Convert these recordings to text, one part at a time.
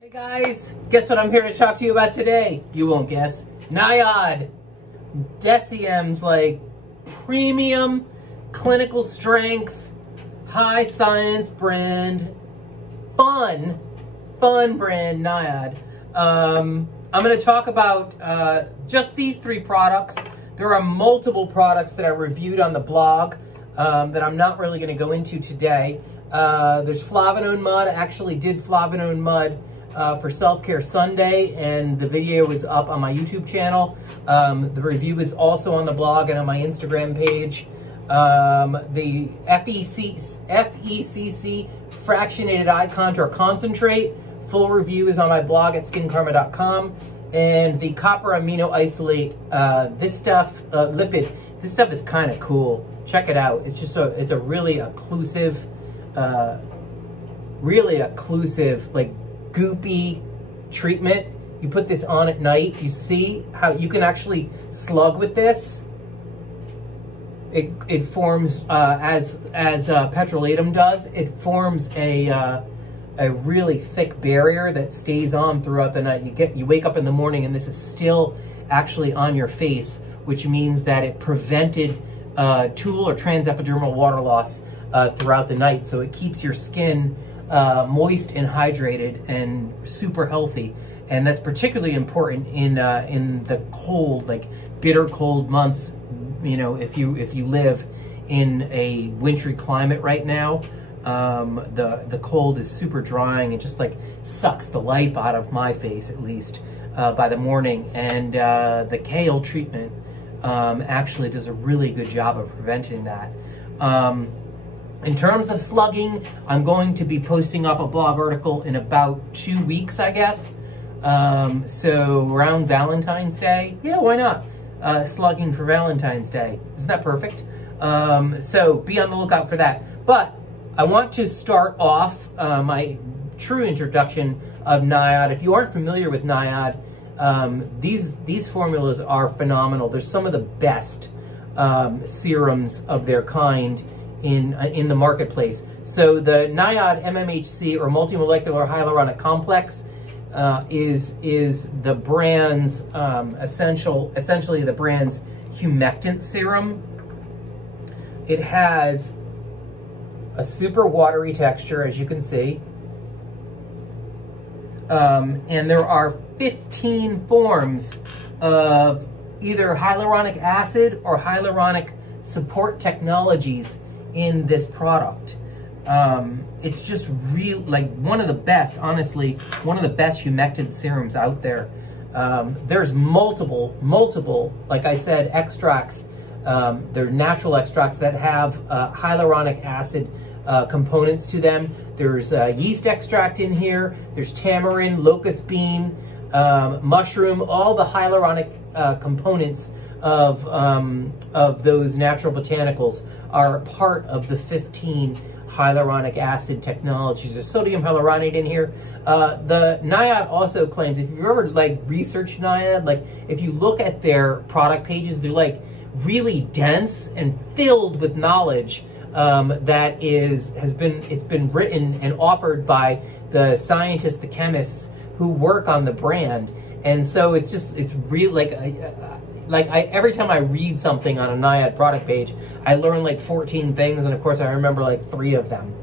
Hey guys, guess what I'm here to talk to you about today? You won't guess. Niod. Deciem's like premium, clinical strength, high science brand, fun brand Niod. I'm going to talk about just these three products. There are multiple products that I reviewed on the blog that I'm not really going to go into today. There's Flavanone Mud. I actually did Flavanone Mud for Self-Care Sunday, and the video is up on my YouTube channel. The review is also on the blog and on my Instagram page. The FECC Fractionated Eye Contour Concentrate, full review is on my blog at SKINCARMA.com. And the Copper Amino Isolate, this stuff, lipid, this stuff is kind of cool. Check it out. It's just it's a really occlusive, like goopy treatment. You put this on at night. You see how you can actually slug with this. It forms as petrolatum does. It forms a really thick barrier that stays on throughout the night. You wake up in the morning and this is still actually on your face, which means that it prevented tool or transepidermal water loss throughout the night. So it keeps your skin moist and hydrated and super healthy. And that's particularly important in the cold, like bitter cold months. You know, if you live in a wintry climate right now, the cold is super drying. It just like sucks the life out of my face, at least by the morning. And the kale treatment actually does a really good job of preventing that. In terms of slugging, I'm going to be posting up a blog article in about 2 weeks, I guess. So around Valentine's Day, yeah, why not? Slugging for Valentine's Day. Isn't that perfect? So be on the lookout for that. But I want to start off my true introduction of Niod. If you aren't familiar with Niod, these formulas are phenomenal. They're some of the best serums of their kind in the marketplace. So the Niod MMHC, or multimolecular hyaluronic complex, is the brand's essentially the brand's humectant serum. It has a super watery texture, as you can see, and there are 15 forms of either hyaluronic acid or hyaluronic support technologies in this product. It's just real, like one of the best, honestly, one of the best humectant serums out there. There's multiple, like I said, extracts. They're natural extracts that have hyaluronic acid components to them. There's yeast extract in here. There's tamarind, locust bean, mushroom, all the hyaluronic components of those natural botanicals are part of the 15 hyaluronic acid technologies. There's sodium hyaluronate in here. The Niod also claims, if you've ever like researched Niod, like if you look at their product pages, they're like really dense and filled with knowledge that it's been written and offered by the scientists, the chemists who work on the brand. And so it's real, every time I read something on a Niod product page, I learn like 14 things, and of course I remember like 3 of them.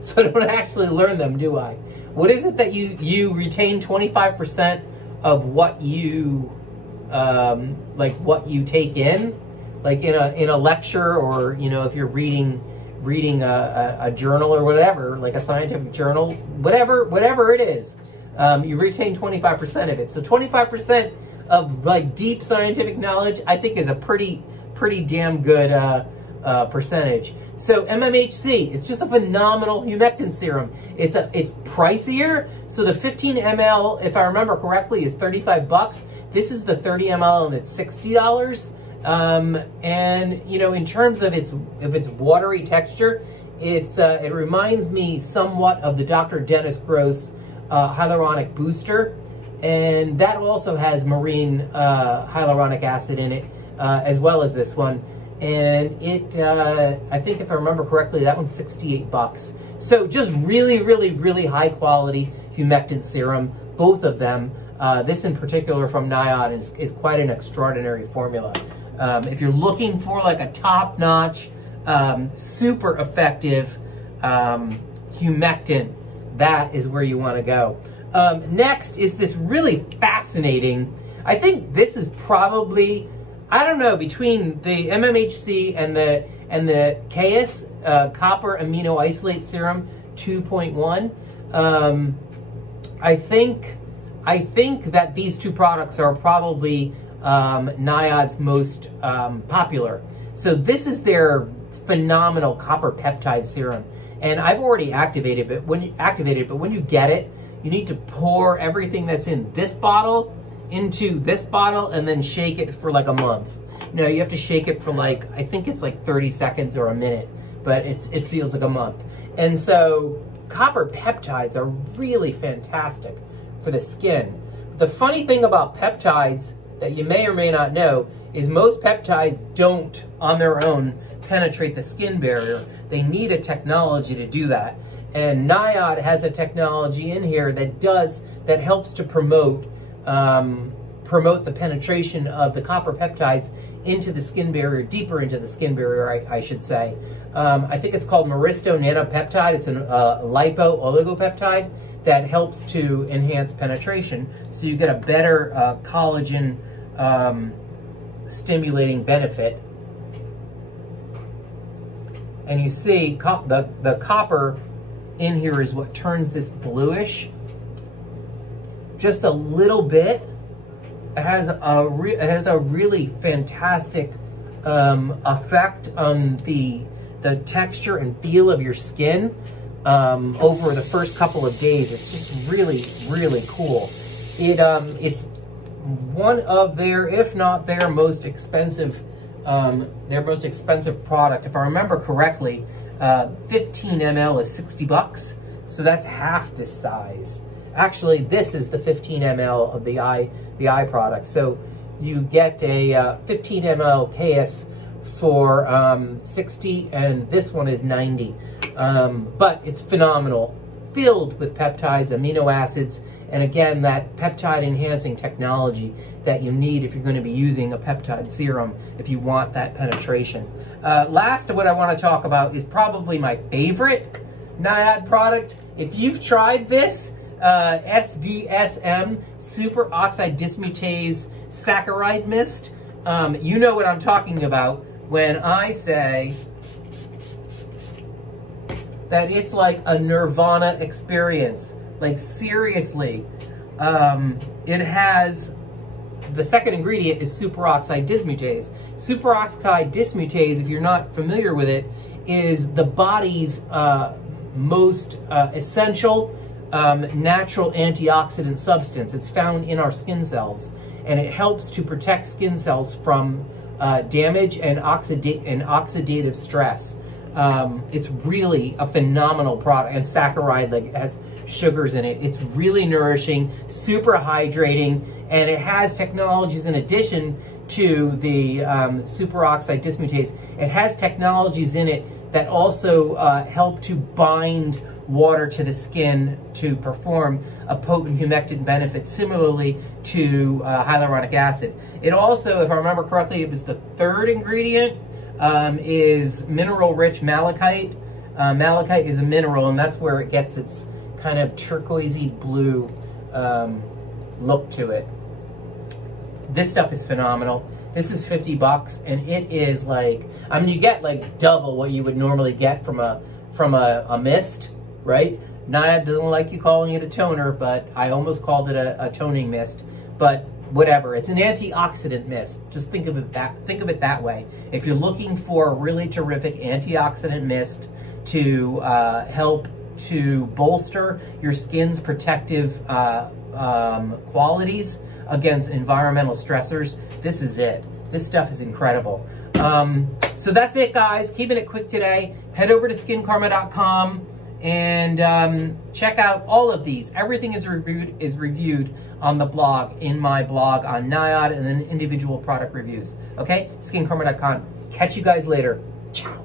So I don't actually learn them, do I? What is it that you retain 25% of what you what you take in, like in a lecture, or you know, if you're reading a journal or whatever, like a scientific journal, whatever it is, you retain 25% of it. So 25% of like deep scientific knowledge, I think, is a pretty damn good percentage. So MMHC is just a phenomenal humectant serum. It's pricier. So the 15 ml, if I remember correctly, is 35 bucks. This is the 30 ml and it's $60. And you know, in terms of its watery texture, it reminds me somewhat of the Dr. Dennis Gross hyaluronic booster. And that also has marine hyaluronic acid in it, as well as this one. And it, I think if I remember correctly, that one's 68 bucks. So just really, really, really high quality humectant serum, both of them. This in particular from Niod is quite an extraordinary formula. If you're looking for like a top-notch, super effective humectant, that is where you want to go. Next is this really fascinating, I think this is probably, I don't know, between the MMHC and the KS, Copper Amino Isolate Serum 2.1. I think that these two products are probably Niod's most popular. So this is their phenomenal Copper Peptide Serum. And I've already activated it, but when you get it, you need to pour everything that's in this bottle into this bottle and then shake it for like a month. No, you have to shake it for like, I think it's like 30 seconds or a minute, but it feels like a month. And so copper peptides are really fantastic for the skin. The funny thing about peptides that you may or may not know is most peptides don't on their own penetrate the skin barrier. They need a technology to do that. And Niod has a technology in here that helps to promote the penetration of the copper peptides into the skin barrier, deeper into the skin barrier, I should say. I think it's called Maristo Nanopeptide. It's a lipo oligopeptide that helps to enhance penetration, so you get a better collagen stimulating benefit. And you see the copper in here is what turns this bluish just a little bit. It has a really fantastic effect on the texture and feel of your skin over the first couple of days. It's just really, really cool. It's one of their, if not their most expensive product. If I remember correctly, 15 ml is 60 bucks, so that's half this size. Actually, this is the 15 ml of the eye product. So you get a 15 ml KS for 60, and this one is 90. But it's phenomenal, filled with peptides, amino acids, and again, that peptide enhancing technology that you need if you're going to be using a peptide serum if you want that penetration. Last of what I want to talk about is probably my favorite Niod product. If you've tried this, Sdsm, Super Oxide Dismutase Saccharide Mist, you know what I'm talking about when I say that it's like a nirvana experience. Like seriously, it has, the second ingredient is superoxide dismutase. Superoxide dismutase, if you're not familiar with it, is the body's most essential natural antioxidant substance. It's found in our skin cells, and it helps to protect skin cells from damage and oxidative stress. It's really a phenomenal product, and saccharide, like, has sugars in it. It's really nourishing, super hydrating, and it has technologies in addition to the superoxide dismutase. It has technologies in it that also help to bind water to the skin to perform a potent humectant benefit, similarly to hyaluronic acid. It also, if I remember correctly, it was the third ingredient, is mineral-rich malachite. Malachite is a mineral, and that's where it gets its kind of turquoisey blue look to it. This stuff is phenomenal. This is 50 bucks, and it is like, I mean, you get like double what you would normally get from a mist, right? Niod doesn't like you calling it a toner, but I almost called it a toning mist. But whatever, it's an antioxidant mist. Just think of it that way. If you're looking for a really terrific antioxidant mist to help to bolster your skin's protective qualities against environmental stressors, this is it. This stuff is incredible. So that's it, guys. Keeping it quick today. Head over to SKINCARMA.com and check out all of these. Everything is reviewed on the blog, in my blog on Niod, and then individual product reviews. Okay? SKINCARMA.com. Catch you guys later. Ciao.